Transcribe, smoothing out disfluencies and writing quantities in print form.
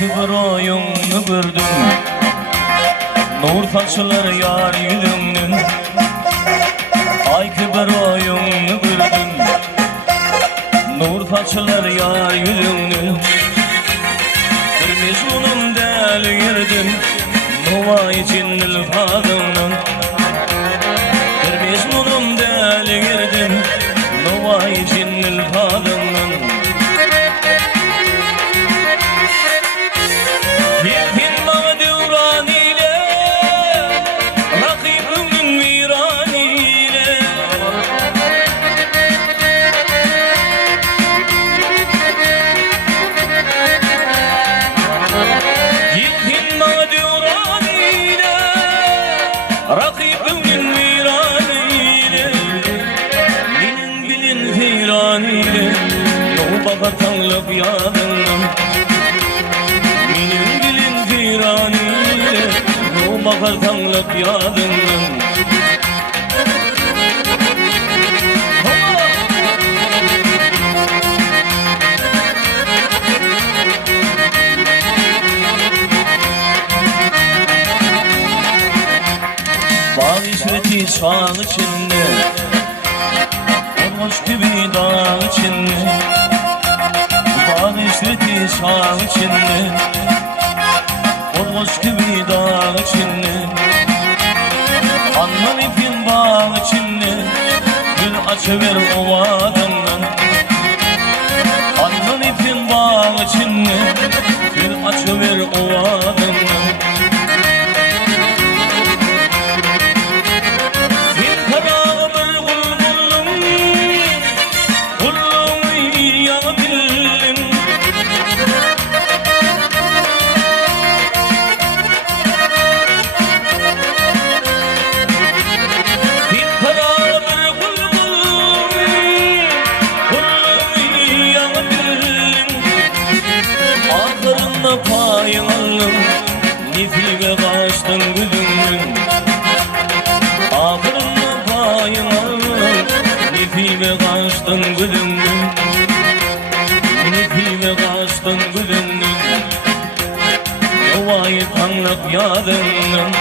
bir oyunu gördüm, nur saçlar yar yüzümün. Ay ki bir oyunu gördüm, nur saçlar yar yüzümün. Bir mecnunum del girdim, nuva için ilfadımın. Bir mecnunum del girdim, nuva için ilfadımın. Rakibim'in viraniyle, benim bilin viraniyle, yol babatanlık yadından. Benim bilin viraniyle, yol babatanlık yadından. Bağ işreti çağ içinde, olmuş gibi dağ içinde. Bağ işreti çağ içinde, olmuş gibi dağ içinde. Anlam ipin bağ içinde, gül açıver ovadından. Anlam ipin bağ içinde, gül açıver ovadından. Payın alım, nefime kaçtın gülümün. Ahırında payın alım, nefime kaçtın gülümün. Nefime kaçtın gülümün. Yuvayı tanrık yadından.